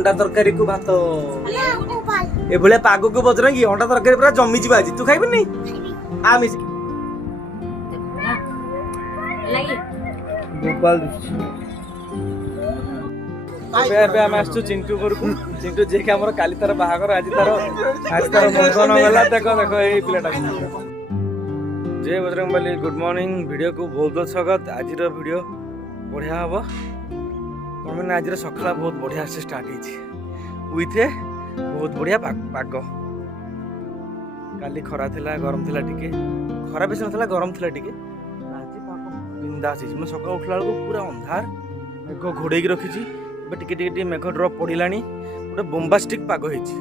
अंडा तरकारी को भात ए भले पाग को बजरंगी अंडा तरकारी पूरा जमी जी आज तू खाइबि नहीं आ मिस गोपाल बे हम आसु चिंटू घर को चिंटू जे के हमर काली तार बाहागर आज तार मंगन गला देखो देखो ए पिलाटा जय बजरंगबली गुड मॉर्निंग वीडियो को बहुत बहुत स्वागत आज वीडियो बढ़िया हम मैंने आज सकाल बहुत बढ़िया से स्टार्ट होते बहुत बढ़िया पाग काली खरा थिला गरम थिला टिके खरा बेस ना गरम थिला टिके आज पाग बिंदास मैं सकाल उठला बेलू पूरा अंधार मेघ घोड़े रखी टिके टिके मेघ ड्रप पड़ा गोटे बोम्बास्टिक पाग कि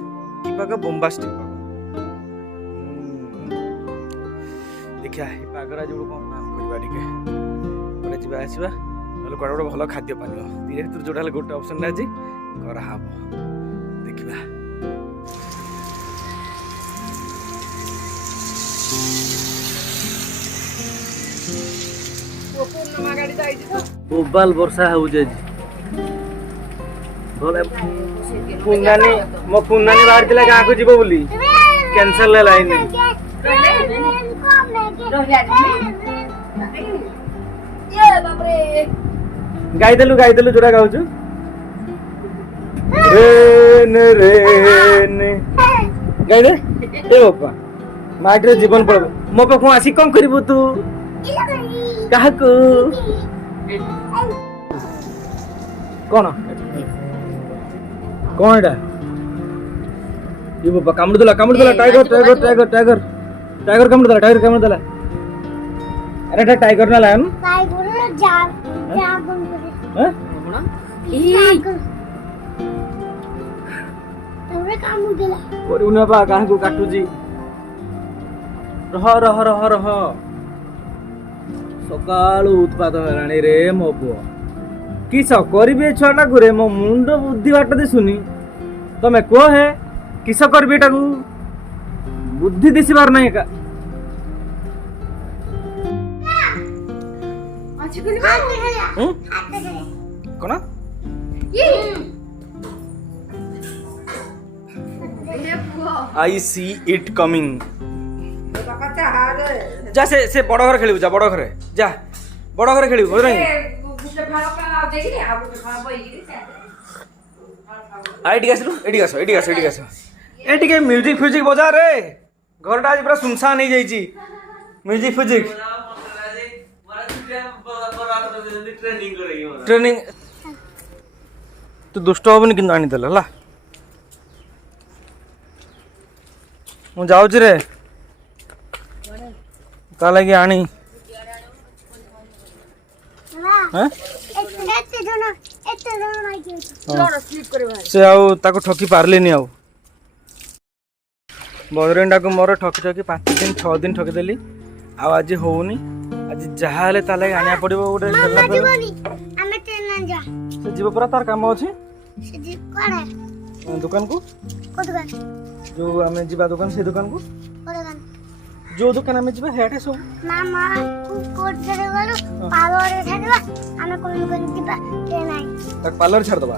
पाग बोम्बास्टिक पाग देखिए पागर आज कौन काम करवा टे आसवा कड़े गोटे भल खाद्य पानी धीरे धीरे जोटा गोटे ऑप्शन आज कराब देखा बोबाल वर्षा हो पुन्नानी मो पुन्नानी बाहर थिला गाँ को जीव बोली कैंसल है लाइन गाई देलु जोड़ा गाउछु रेन रेन गाई दे ए बापा माटी जीवन पड़ब मो पाखु आसी कौन करिबु तू काहकु कौन कौन एटा ये बापा कामड़ देला tiger tiger tiger tiger tiger कामड़ देला अरे एटा टाइगर ना लायन टाइगर जा हैं कोना ई तोरे कामड़ देला कोरुना बा काहकु काटू जी रह रह रह रह सकाल उत्पाद हेलाणी रे मो पुओ किस करिबे छुआटा को रे मो मुंड बुद्धि बाट दिसुनी तमे को है किस करबे एटा को बुद्धि दिसिबार नाही का आज कोना आई सी इट कमिंग जा से बड़ घर खेलिबू जा बड़ घर जा बड़ घर खेलिबू हो नहीं एटिके म्यूजिक फ्यूजिक बजा रे घरटा आज पूरा सुनसान हो जाइए म्यूजिक फ्यूजिक ट्रेनिंग तू दुष्ट होबनी कि आनी देला ला मु जाउछ रे ता लगी आनी से आउ ताको ठकी पारलिनी आउ बजरंगा को मोर ठकी ठकी 5 दिन 6 दिन ठकी देली आ आज होउनी आज जहा हले ता लगी आनिया पड़िबो गोटे खेलना पे हमें ट्रेन न जा से जीव पूरा तार काम अछि से जी कोड़े दुकान को दुकान जो हमें जीवा दुकान से दुकान को दुकान जो दुकान में जीवा हेटे सब मामा कोट करे गलो पार्लर छाड़वा हमें कोन जीवा ट्रेन आई तक पार्लर छाड़ दबा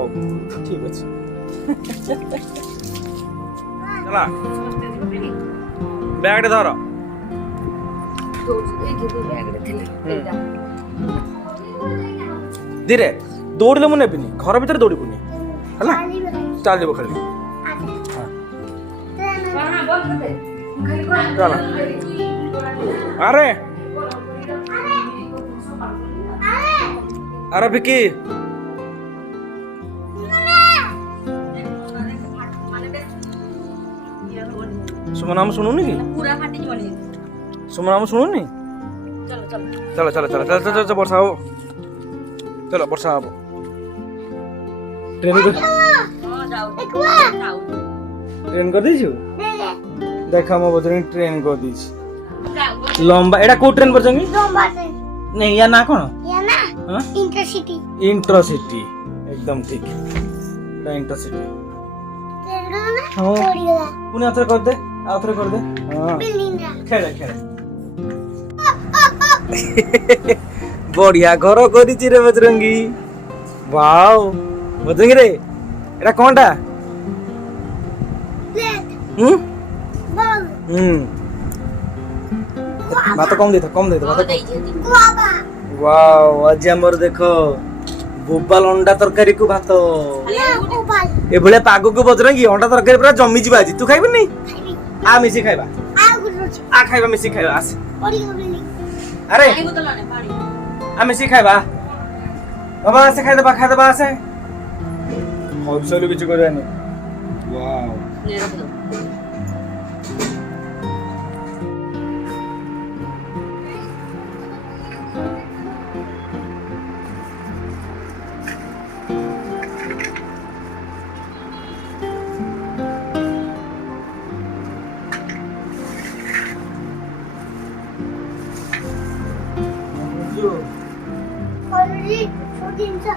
ओ ठीक अछि चला बैग धर धीरे दौड़ले मु नेबिनी घर भीतर दौड़बुनी हला चल जेबो खाली चल अरे अरे विकी सुमनाम सुनुनी की पूरा फाटी जीवनी सुमनाम सुनुनी चलो चलो चलो चलो चलो चलो वर्षा हो चलो वर्षा हो ट्रेन को ट्रेन कर दीजु देखा मो बजरंग ट्रेन कर दीज लंबा एटा को ट्रेन पर जंगी लंबा ट्रेन नहीं या ना कोन या ना इंटरसिटी इंटरसिटी एकदम ठीक एटा इंटरसिटी ट्रेन ना छोड़ी गला पुणे आथर कर दे आथर कर दे हां बिल्डिंग खेले खेले बढ़िया घर करी रे बजरंगी वाओ बजरंगी रे एटा कोनटा प्लेट हम्म बॉल भात कम दे भात गुआवा वाओ आज हमर देखो बोबाल अंडा तरकारी को भात मोबाइल ए भले पागो को बजरंगी अंडा तरकारी पूरा जम्मी जीवा आज तू खाइबनी खाइबी आ मिसी खाइबा आ गुरुजी आ खाइबा मिसी खाइबा आस पड़ी गबली अरे आ मिसी खाइबा बाबा से खाइ दबा से होलसेल किछ करयानी वाओ गुरुजी छोटिन सा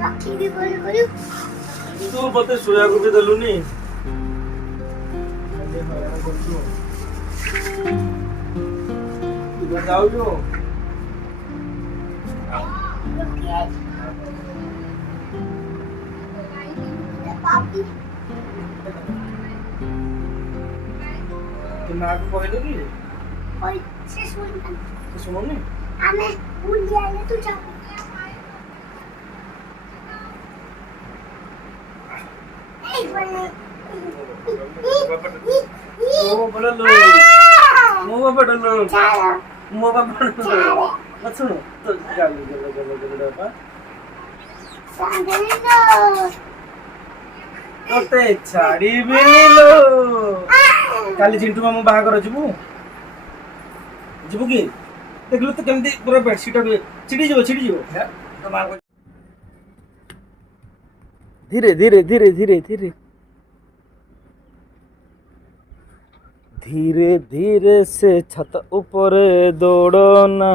राखी भी करू तू बते सोया को भी दलुनी जाऊ जो पापी तुम आगे कहलो कि ओए से सुन सुनोनी हमें भूल जाएंगे तू जा ओ बडलो मो बडलो मो बडलो सुनो तो गलो बा तोते छाड़ी बिलो काली चिंटू मामू बाहागर जिबू जिबू की देखलु तो केमती पूरा बेडशीट छिड़ी जीवो धीरे धीरे धीरे धीरे धीरे धीरे धीरे से छत ऊपर दौड़ना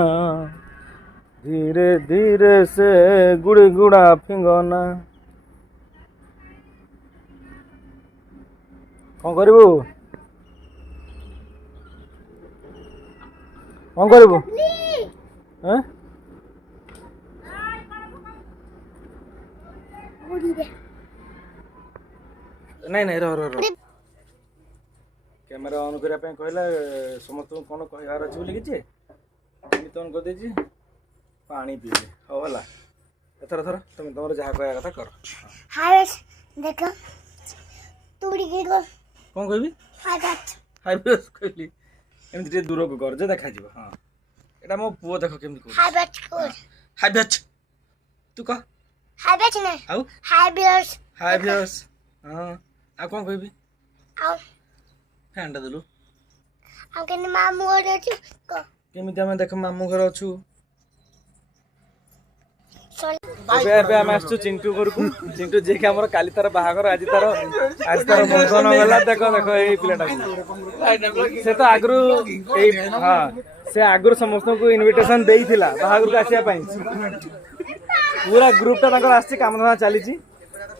धीरे धीरे से गुड़गुड़ा फिंगना कौन करू कौन करू नहीं नहीं रह कैमेरा ऑन करिया पे कहला समस्त कोन कहयार अछि बोली किछि एमित ऑन कर देछि पानी पीले हो होला एथर थर तुम तमर जहा कहया कथा कर हाय देखो तूड़ी के को कोन कहबी हाय बैट हाय बस कहली एमित जे दूर को कर जे देखा जीव हां एटा मो पुओ देखो केमि को हाय बैट को हाय बैट तू कह हाय बैट ने आउ हाय बियर्स हाय बियर्स हां आ कोन कहबी आउ फैंडा देलु हम केने मामू घर अछि को केमिति हम देख मामू घर अछु सॉरी एबे हम आछू चिंटू घर को चिंटू जे के हमर काली तार बाहागर आज तार मंगन होला देखो देखो ए प्लेटा से तो आगरु ए हां से आगरु समस्त को इनविटेशन देइथिला बाहागर को आसिया पई पूरा ग्रुप ता ताकर आछि काम धंदा चली छी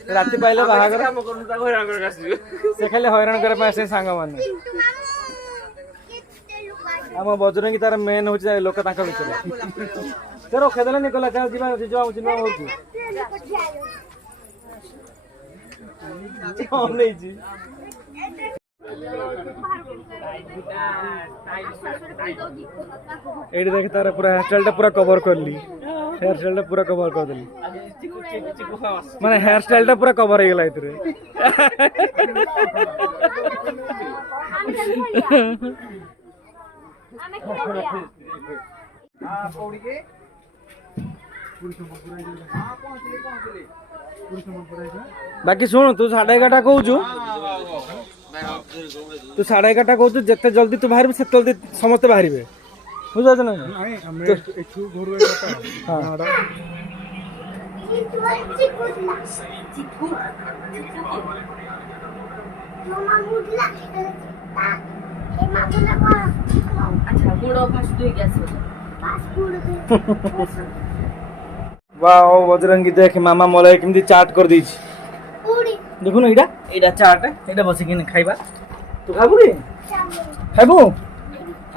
राति पाइले बाहागर काम करनु ता हैरान कर आसी से खाली हैरान करे पासे सांग माने हम बजरंगी तार मेन हो लोक ताका बिचले तेरो खेदले निकला चल जीवा जीवा चिन्ह होती ओ नहीं जी एडी देख तार पूरा हेयर पूरा कवर कर ली हेयर स्टाइल पूरा कवर कर देली माने हेयर स्टाइल पूरा कवर हो गेला इतरे बाकी सुन तू 11:30 कहूचु तू 11:30 कहूचु जिते जल्दी तू बाहर से जल्दी समस्त बाहर बुझा ना वाओ बजरंगी देख मामा मोला केमती चाट कर दी देखु ना एटा चाट एटा बस कि खाइबा तू खाबू रे खाइबू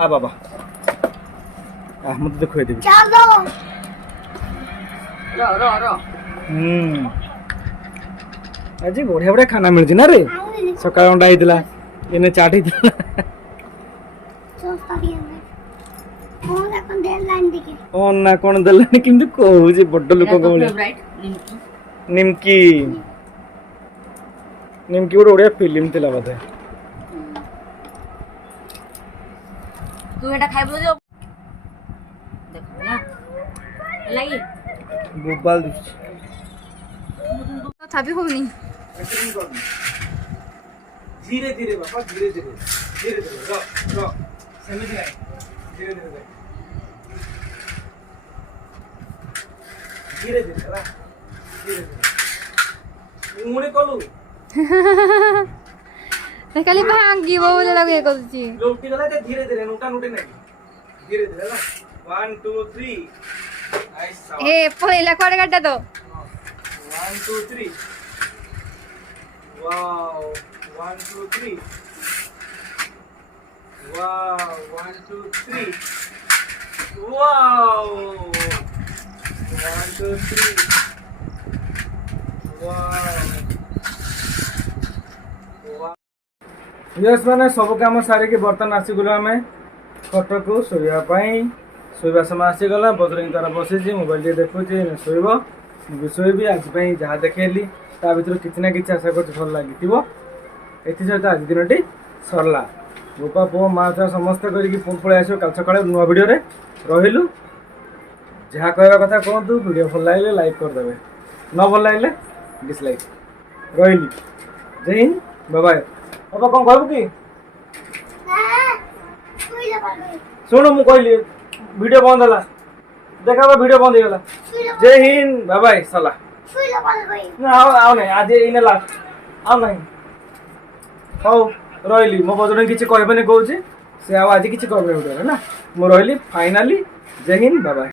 आ बाबा आ मत देखो देबी ଆଜି ବଢିଆ ବଢିଆ ଖାନା ମିଳୁଛି ନା ରେ ସକାଳେ ଅଣ୍ଡା ହେଇଥିଲା ଏନେ ଚାଟ ହେଇଥିଲା ନା କଣ ଦେଲାନି କେମିତି କହୁଛି ବଡ ଲୋକଙ୍କ ଭଳିଆ ନିମକି ନିମକି ଗୋଟେ ଓଡିଆ ଫିଲ୍ମ ଥିଲା ବୋଧେ ତୁ ଏଟା ଖାଇବୁ ଯେ ଦେଖ ନା ଲାଗି ବୋବାଲ ଦିଶୁଛି ତଥାପି ହଉନି धीरे धीरे बाबा धीरे धीरे धीरे धीरे रो रो सेमिति नहीं धीरे धीरे धीरे धीरे रा धीरे धीरे मुने कोलू ते खाली भांगी बोले लगे करूची लोटी गला ते धीरे धीरे नोटा नोटे नहीं धीरे धीरे रा 1 2 3 नाइस ए पहिला कोड काढता तो 1 2 3 wow 1 2 3 wow 1 2 3 wow 1 2 3 wow yes माने सब काम सारे के बर्तन आसी गलो हमें खट को सोया पाई सोया समय आसी गला बदरिंग तारा बसे जे मोबाइल जे देखो जे सोइबो विषय भी आज पई जहा देखेली ता भीतर किछि ना किछि आशा करछ भल लागितिबो एथि सहित आज दिनटी सरला गोपा पो मा छुआ समस्त करिकी पुण पळे आसो काल सकाळे नुवा वीडियो रे रहिलु जहा कहबा कथा कहतु वीडियो भल लागले लाइक कर देबे न भल लागले डिसलाइक रहिली जय हिंद बाय बाय बाबा कोन कहबु की सुनो मु कहली वीडियो बंद होला देखाबा वीडियो बंद होला जय हिंद बाय बाय सला ना आओ नहीं आज इने लास्ट आओ नहीं ହଉ ରହିଲି ମୋ ବଜରଙ୍ଗ କିଛି କହିବନି କହୁଛି ସେ ଆଉ ଆଜି କିଛି କହିବନି ଗୋଟେ ନା ମୁଁ ରହିଲି ଫାଇନାଲି ଜୟ ହିନ୍ଦ ବାଏ ବାଏ।